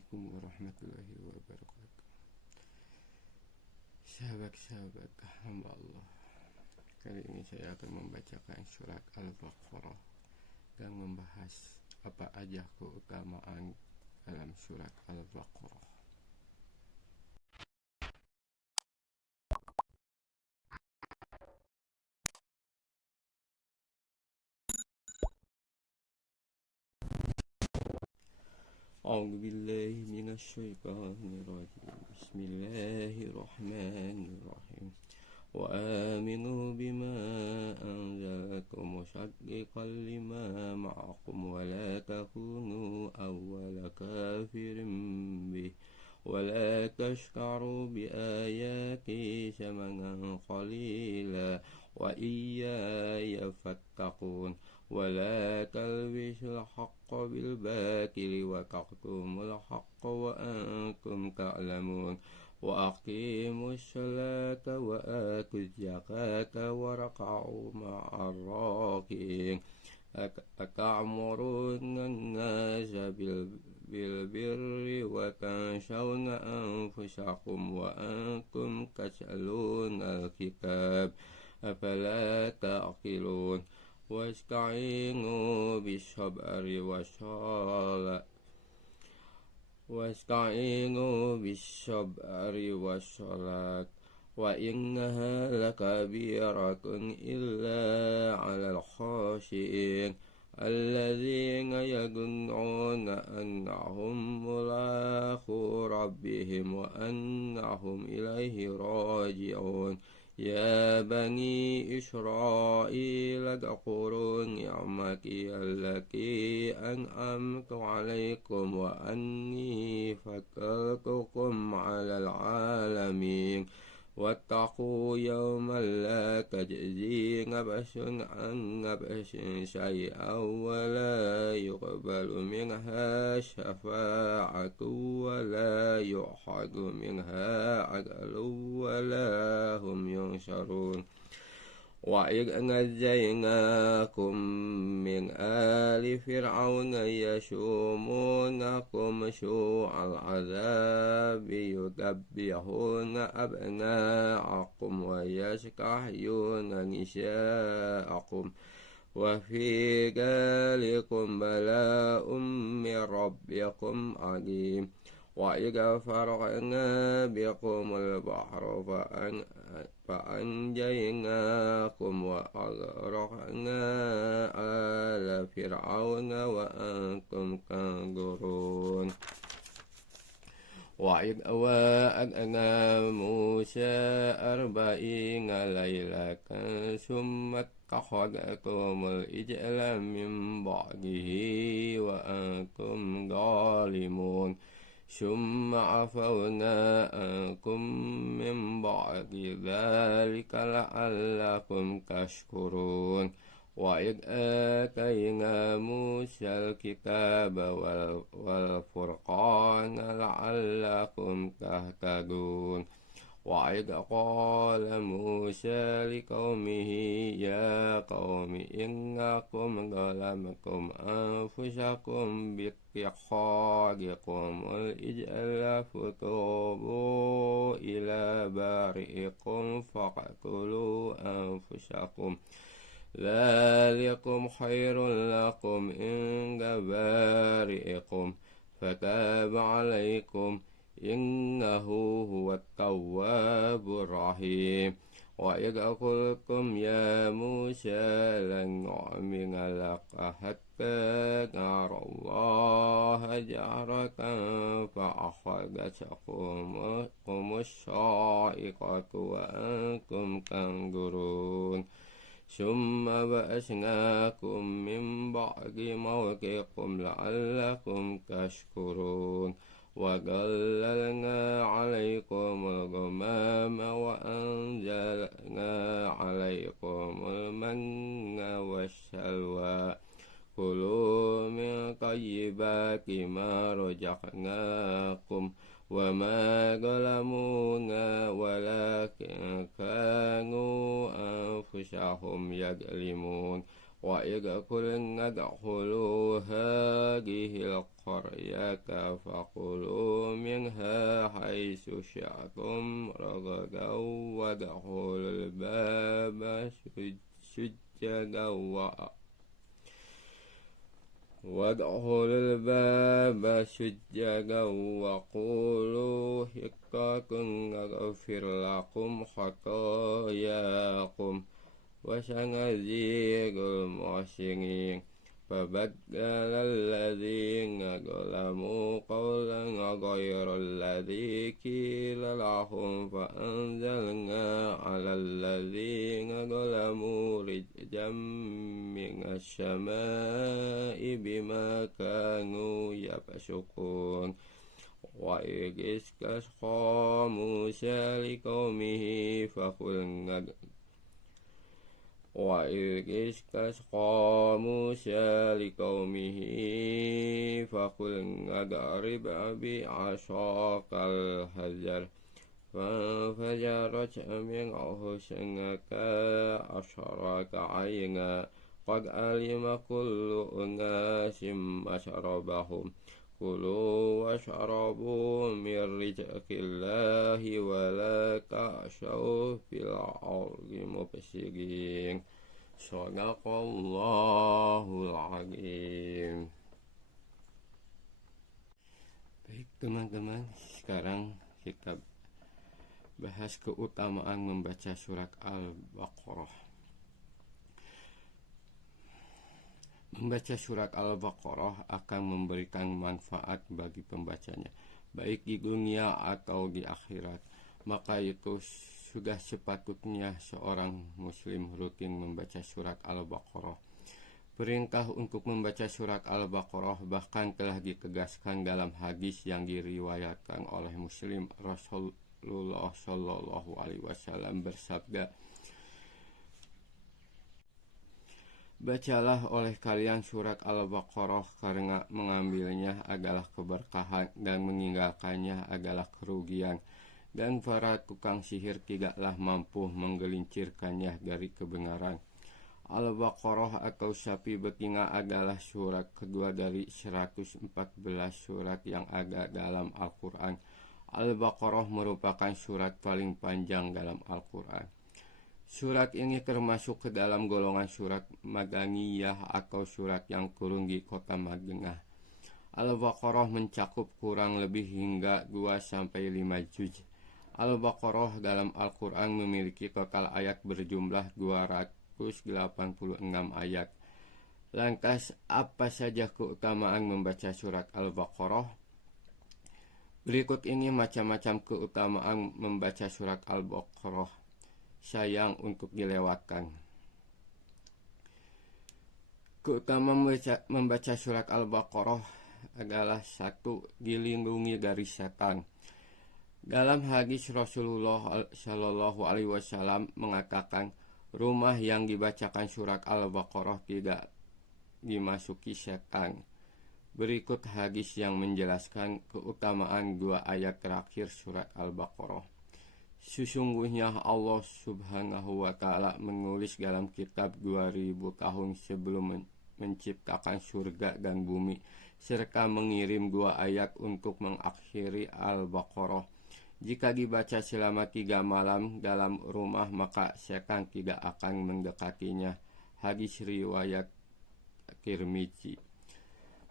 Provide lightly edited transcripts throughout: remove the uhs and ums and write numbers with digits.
Assalamualaikum warahmatullahi wabarakatuh. Sahabat-sahabat hamba Allah, kali ini saya akan membacakan surat Al-Baqarah dan membahas apa aja keutamaan dalam surat Al-Baqarah. أعوذ بالله من الشيطان الرجيم. بسم الله الرحمن الرحيم. وآمنوا بما أنزلت مصدقا لما معكم ولا تكونوا أول كافر به ولا تشتروا بآياتي ثمنا قليلا وإياي فاتقون ولا تلبسوا الحق بالباطل وتكتموا الحق وأنتم تعلمون وأقيموا الصلاة وآتوا الزكاة واركعوا مع الراكعين أتأمرون الناس بالبر وتنسون أنفسكم وأنتم تتلون الكتاب أفلا تعقلون واستعينوا بالصبر والصلاة وإنها لكبيرة إلا على الخاشعين الذين يظنون أنهم ملاقو ربهم وأنهم إليه راجعون يا بني إسرائيل اذكروا نعمتي التي أنعمت عليكم وأني فضلتكم على العالمين واتقوا يوما لا تجزي نفس عن نفس شيئا ولا يقبل منها شفاعة ولا يؤخذ منها عدل ولا هم ينصرون وإذ نجيناكم من آل فرعون يسومونكم سوء العذاب يذبحون أبناءكم ويستحيون نساءكم وفي ذلكم بلاء من ربكم عظيم وإذا فرغنا بكم البحر فأنجيناكم وأغرقنا آل فرعون وأنتم تنظرون وإذ وعدنا موسى 40 ليلة ثم اتخذتم العجل من بعده وأنتم ظالمون ثم عفونا عنكم من بعد ذلك لعلكم تشكرون وإذ آتينا موسى الكتاب والفرقان لعلكم تهتدون وإذ قال موسى لقومه يا قوم إنكم ظلمتم أنفسكم باتخاذكم العجل فتوبوا إلى بارئكم فاقتلوا أنفسكم ذلكم خير لكم عند بارئكم فتاب عليكم إنه هو التواب الرحيم وإذ قلتم يا موسى لن نؤمن لك حتى نرى الله جهرة فأخذتكم الصاعقة وأنتم تنظرون ثم بعثناكم من بعد موتكم لعلكم تشكرون وظللنا عليكم الغمام وأنزلنا عليكم المن والسلوى كلوا من طيبات ما رزقناكم وما ظلمونا ولكن كانوا أنفسهم يظلمون وإذ قلنا ادخلوا هذه القرية فكلوا منها حيث شئتم رغدا وادخلوا الباب سجدا وقولوا حطة نغفر لكم خطاياكم وسنزيد المحسنين فبدل الذين ظلموا قولا غير الذي قيل لهم فأنزلنا على الذين ظلموا رجزا من السماء بما كانوا يفسقون وإذ استسقى موسى لقومه فقلنا اضرب بعصاك الحجر فانفجرت منه اثنتا عشرة عينا قد علم كل أناس مشربهم كلوا واشربوا من رزق الله ولا تعثوا في الأرض مفسدين. Shadaqallahul Azim. Baik teman-teman, sekarang kita bahas keutamaan membaca surat Al-Baqarah. Membaca surat Al-Baqarah akan memberikan manfaat bagi pembacanya, baik di dunia atau di akhirat. Maka itu sudah sepatutnya seorang muslim rutin membaca surat Al-Baqarah. Perintah untuk membaca surat Al-Baqarah bahkan telah ditegaskan dalam hadis yang diriwayatkan oleh Muslim. Rasulullah Shallallahu Alaihi Wasallam bersabda, "Bacalah oleh kalian surat Al-Baqarah karena mengambilnya adalah keberkahan dan meninggalkannya adalah kerugian. Dan para tukang sihir tidaklah mampu menggelincirkannya dari kebenaran." Al-Baqarah atau sapi betina adalah surat kedua dari 114 surat yang ada dalam Al-Quran. Al-Baqarah merupakan surat paling panjang dalam Al-Quran. Surat ini termasuk ke dalam golongan surat Madaniyah atau surat yang turun di kota Madinah. Al-Baqarah mencakup kurang lebih hingga 2-5 juz. Al-Baqarah dalam Al-Quran memiliki total ayat berjumlah 286 ayat. Lantas, apa saja keutamaan membaca surat Al-Baqarah? Berikut ini macam-macam keutamaan membaca surat Al-Baqarah. Sayang untuk dilewatkan. Keutamaan membaca surat Al-Baqarah adalah 1. Dilindungi dari setan. Dalam hadis Rasulullah Shallallahu Alaihi Wasallam mengatakan, rumah yang dibacakan surat Al-Baqarah tidak dimasuki setan. Berikut hadis yang menjelaskan keutamaan 2 ayat terakhir surat Al-Baqarah. Sesungguhnya Allah Subhanahu wa Ta'ala menulis dalam kitab 2000 tahun sebelum menciptakan surga dan bumi, serta mengirim 2 ayat untuk mengakhiri Al-Baqarah. Jika dibaca selama 3 malam dalam rumah, maka setan tidak akan mendekatinya. Hadis riwayat Tirmizi.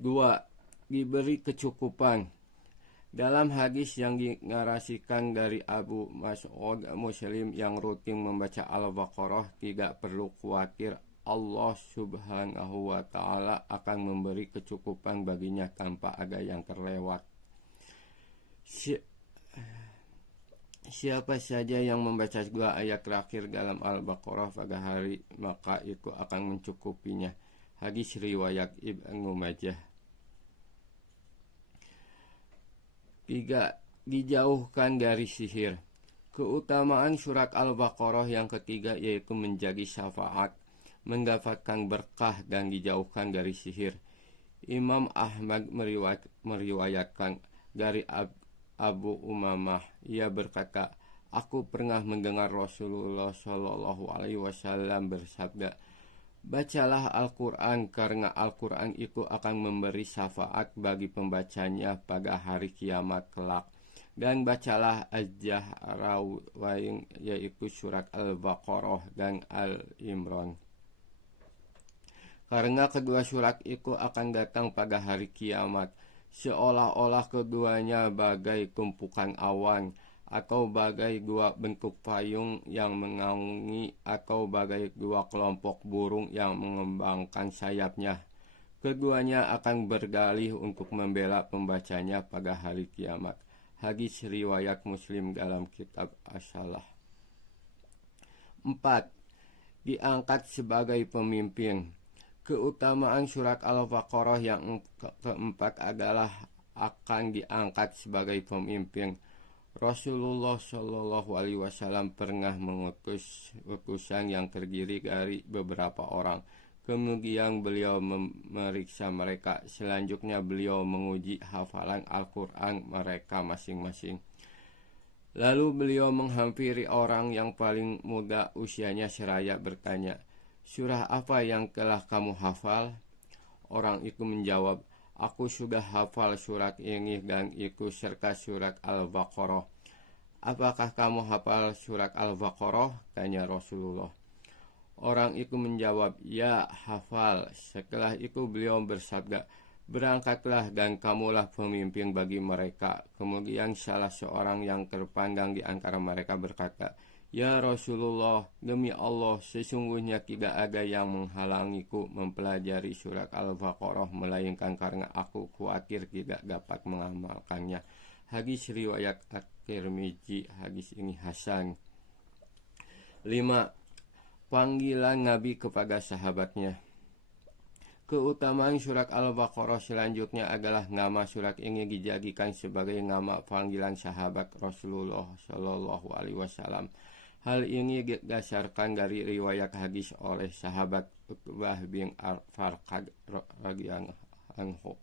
2. Diberi kecukupan. Dalam hadis yang dinarasikan dari Abu Mas'ud, Muslim yang rutin membaca Al-Baqarah tidak perlu khawatir Allah Subhanahu wa Ta'ala akan memberi kecukupan baginya tanpa ada yang terlewat. Siapa saja yang membaca 2 ayat terakhir dalam Al-Baqarah pada hari, maka itu akan mencukupinya. Hadis riwayat Ibnu Majah. 3. Dijauhkan dari sihir. Keutamaan surat Al-Baqarah yang ketiga yaitu menjadi syafaat, mendapatkan berkah dan dijauhkan dari sihir. Imam Ahmad meriwayatkan dari Abu Umamah, ia berkata, "Aku pernah mendengar Rasulullah Shallallahu Alaihi Wasallam bersabda, Bacalah Al-Quran karena Al-Quran itu akan memberi syafaat bagi pembacanya pada hari kiamat kelak. Dan bacalah Az-Zahrawain, yaitu surat Al-Baqarah dan Al-Imran. Karena kedua surat itu akan datang pada hari kiamat, seolah-olah keduanya bagai tumpukan awan, atau bagai dua bentuk payung yang mengaungi, atau bagai dua kelompok burung yang mengembangkan sayapnya. Keduanya akan berdalih untuk membela pembacanya pada hari kiamat. Hadis riwayat Muslim dalam kitab As-Salah. 4. Diangkat sebagai pemimpin. Keutamaan surat Al-Baqarah yang keempat adalah akan diangkat sebagai pemimpin. Rasulullah Shallallahu Alaihi Wasallam pernah mengutus utusan yang terdiri dari beberapa orang. Kemudian beliau memeriksa mereka. Selanjutnya beliau menguji hafalan Al-Quran mereka masing-masing. Lalu beliau menghampiri orang yang paling muda usianya seraya bertanya, "Surah apa yang telah kamu hafal?" Orang itu menjawab, "Aku sudah hafal surat ini dan itu serta surat Al-Baqarah." "Apakah kamu hafal surat Al-Baqarah?" tanya Rasulullah. Orang itu menjawab, "Ya, hafal." Setelah itu beliau bersabda, "Berangkatlah dan kamulah pemimpin bagi mereka." Kemudian salah seorang yang terpandang di antara mereka berkata, "Ya Rasulullah, demi Allah, sesungguhnya tidak ada yang menghalangiku mempelajari surat Al-Baqarah, melainkan karena aku khawatir tidak dapat mengamalkannya." Hadis riwayat At-Tirmidzi. Hadis ini hasan. 5. Panggilan Nabi kepada sahabatnya. Keutamaan surat Al-Baqarah selanjutnya adalah nama surat ini dijadikan sebagai nama panggilan sahabat Rasulullah Shallallahu Alaihi Wasallam. Hal ini didasarkan dari riwayat hadis oleh sahabat Uqbah bin Farqad radhiyallahu anhu,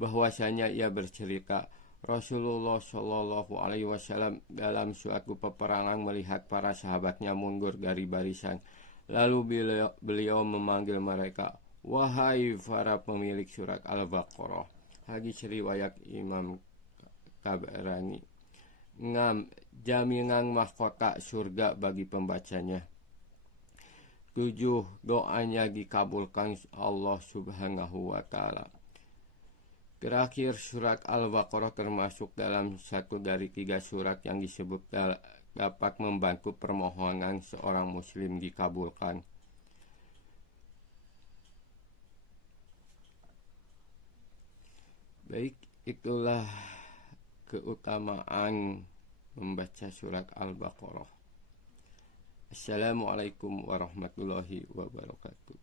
bahwasanya ia bercerita, Rasulullah Shallallahu Alaihi Wasallam dalam suatu peperangan melihat para sahabatnya mundur dari barisan. Lalu beliau memanggil mereka, "Wahai para pemilik surat Al-Baqarah." Hadis riwayat Imam Tabarani. 6. Jaminan mahkota surga bagi pembacanya. 7. Doanya dikabulkan Allah Subhanahu wa Ta'ala. Terakhir, surat Al-Baqarah termasuk dalam satu dari 3 surat yang disebut dapat membantu permohonan seorang muslim dikabulkan. Baik, itulah keutamaan membaca surat Al-Baqarah. Assalamualaikum warahmatullahi wabarakatuh.